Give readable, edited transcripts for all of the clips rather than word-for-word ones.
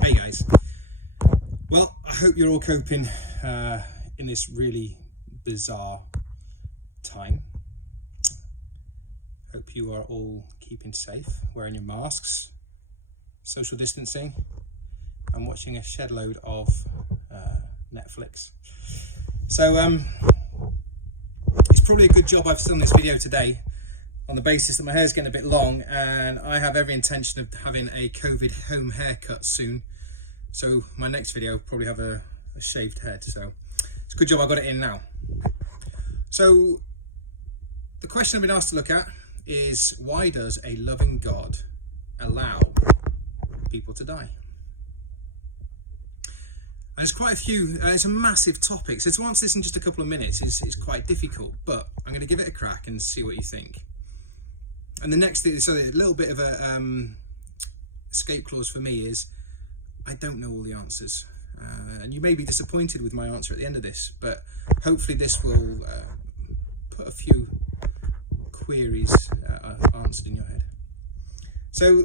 Hey guys, well, I hope you're all coping in this really bizarre time. Hope you are all keeping safe, wearing your masks, social distancing, and watching a shed load of Netflix. So it's probably a good job I've done this video today on the basis that my hair's getting a bit long and I have every intention of having a COVID home haircut soon. So my next video will probably have a shaved head, so it's a good job I got it in now. So the question I've been asked to look at is, why does a loving God allow people to die? And there's quite a few, it's a massive topic, so to answer this in just a couple of minutes is quite difficult, but I'm going to give it a crack and see what you think. And the next thing, so a little bit of a escape clause for me is, I don't know all the answers, and you may be disappointed with my answer at the end of this, but hopefully this will put a few queries answered in your head. So,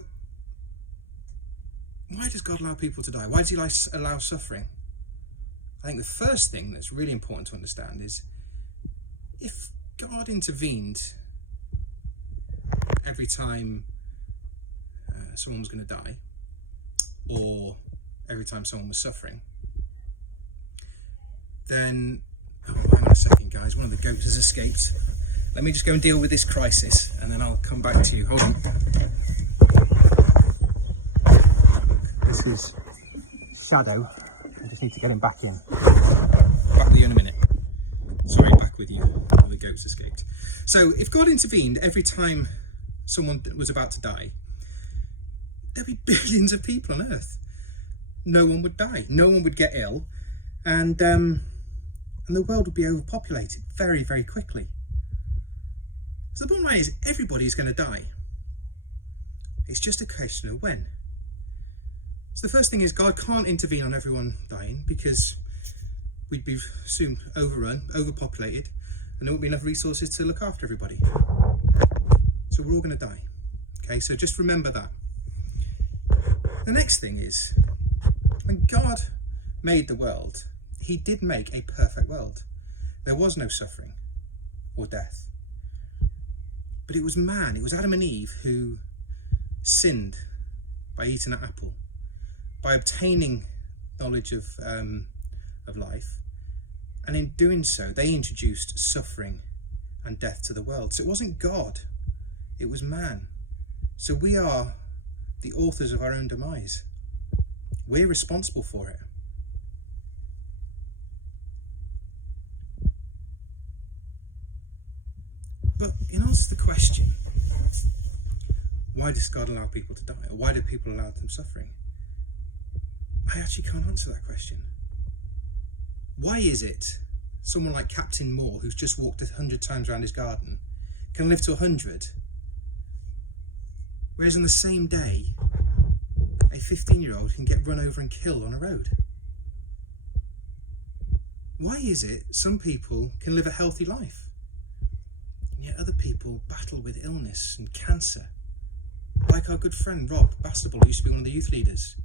why does God allow people to die? Why does he allow suffering? I think the first thing that's really important to understand is, if God intervened every time someone was going to die, or every time someone was suffering, then, hang on a second guys, one of the goats has escaped. Let me just go and deal with this crisis and then I'll come back to you. Hold on. This is Shadow. I just need to get him back in. Back with you in a minute. Sorry, back with you. One of the goats escaped. So if God intervened every time someone was about to die, there'd be billions of people on Earth. No one would die, no one would get ill, and the world would be overpopulated very, very quickly. So the bottom line is, everybody's going to die. It's just a question of when. So the first thing is, God can't intervene on everyone dying, because we'd be soon overrun, overpopulated, and there wouldn't be enough resources to look after everybody. So we're all going to die. Okay, so just remember that. The next thing is, when God made the world, he did make a perfect world. There was no suffering or death. But it was man, it was Adam and Eve who sinned by eating an apple, by obtaining knowledge of life, and in doing so, they introduced suffering and death to the world. So it wasn't God, it was man. So we are the authors of our own demise. We're responsible for it. But in answer to the question, why does God allow people to die? Or why do people allow them suffering? I actually can't answer that question. Why is it someone like Captain Moore, who's just walked 100 times around his garden, can live to 100, whereas on the same day, a 15-year-old can get run over and killed on a road? Why is it some people can live a healthy life, and yet other people battle with illness and cancer? Like our good friend Rob Bastable, who used to be one of the youth leaders.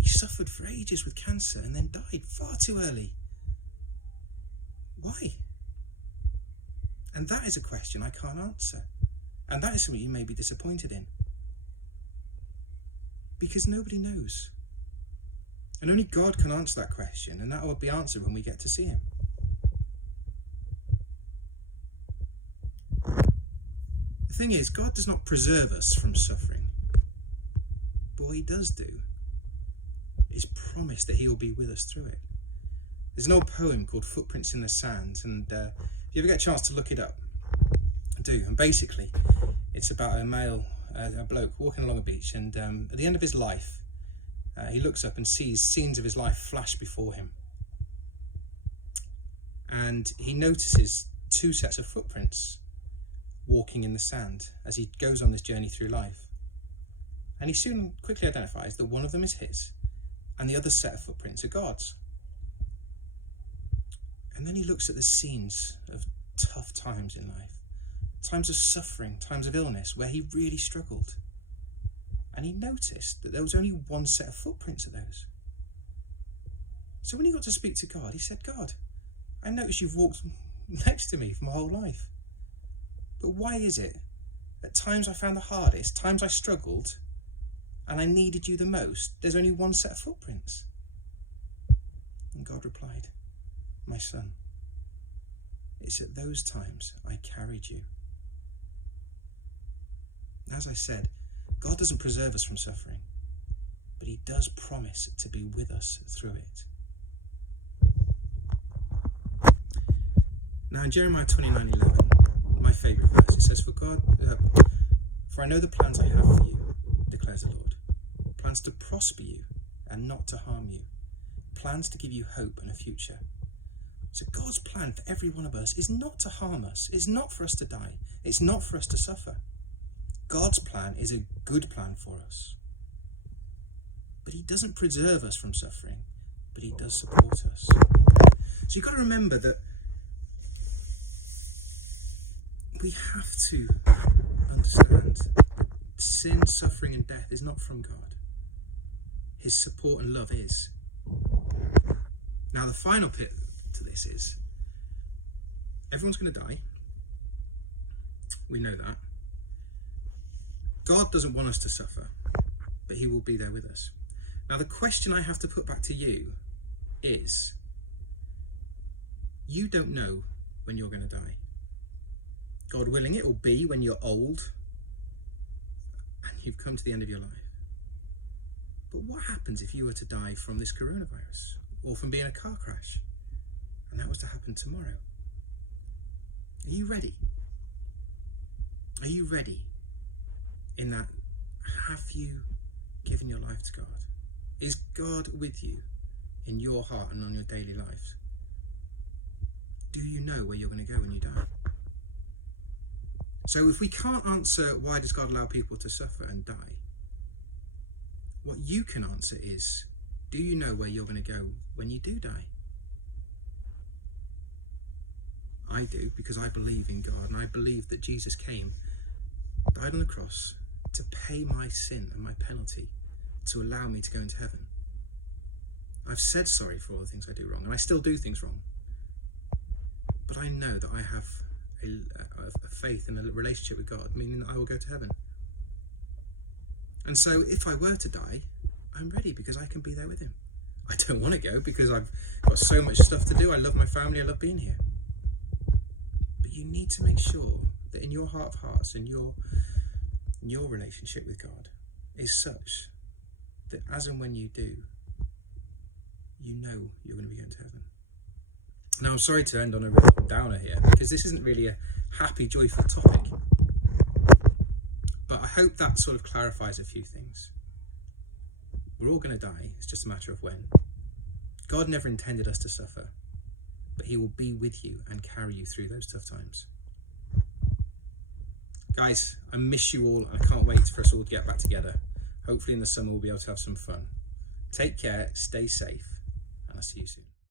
He suffered for ages with cancer and then died far too early. Why? And that is a question I can't answer. And that is something you may be disappointed in. Because nobody knows. And only God can answer that question, and that will be answered when we get to see him. The thing is, God does not preserve us from suffering. But what he does do is promise that he will be with us through it. There's an old poem called Footprints in the Sand, and if you ever get a chance to look it up, do. And basically, it's about a bloke walking along a beach, and at the end of his life, he looks up and sees scenes of his life flash before him. And he notices two sets of footprints walking in the sand as he goes on this journey through life. And he soon quickly identifies that one of them is his, and the other set of footprints are God's. And then he looks at the scenes of tough times in life, times of suffering, times of illness, where he really struggled. And he noticed that there was only one set of footprints of those. So when he got to speak to God, he said, God, I noticed you've walked next to me for my whole life. But why is it at times I found the hardest, times I struggled, and I needed you the most, there's only one set of footprints? And God replied, my son, it's at those times I carried you. As I said, God doesn't preserve us from suffering, but he does promise to be with us through it. Now in Jeremiah 29:11, my favourite verse, it says, For I know the plans I have for you, declares the Lord, plans to prosper you and not to harm you, plans to give you hope and a future. So God's plan for every one of us is not to harm us, it's not for us to die, it's not for us to suffer. God's plan is a good plan for us. But he doesn't preserve us from suffering, but he does support us. So you've got to remember that we have to understand that sin, suffering and death is not from God. His support and love is. Now the final bit to this is, everyone's going to die. We know that. God doesn't want us to suffer, but he will be there with us. Now the question I have to put back to you is, you don't know when you're going to die. God willing, it will be when you're old and you've come to the end of your life. But what happens if you were to die from this coronavirus or from being in a car crash and that was to happen tomorrow? Are you ready? Are you ready? In that, have you given your life to God? Is God with you in your heart and on your daily life? Do you know where you're going to go when you die? So if we can't answer why does God allow people to suffer and die, what you can answer is, do you know where you're going to go when you do die? I do, because I believe in God and I believe that Jesus came, died on the cross, to pay my sin and my penalty, to allow me to go into heaven. I've said sorry for all the things I do wrong, and I still do things wrong. But I know that I have a faith and a relationship with God, meaning that I will go to heaven. And so if I were to die, I'm ready because I can be there with him. I don't want to go because I've got so much stuff to do. I love my family, I love being here. But you need to make sure that in your heart of hearts and your relationship with God is such that as and when you do, you know you're going to be going to heaven. Now I'm sorry to end on a real downer here, because this isn't really a happy, joyful topic. But I hope that sort of clarifies a few things. We're all going to die, it's just a matter of when. God never intended us to suffer, but he will be with you and carry you through those tough times. Guys, I miss you all and I can't wait for us all to get back together. Hopefully in the summer we'll be able to have some fun. Take care, stay safe, and I'll see you soon.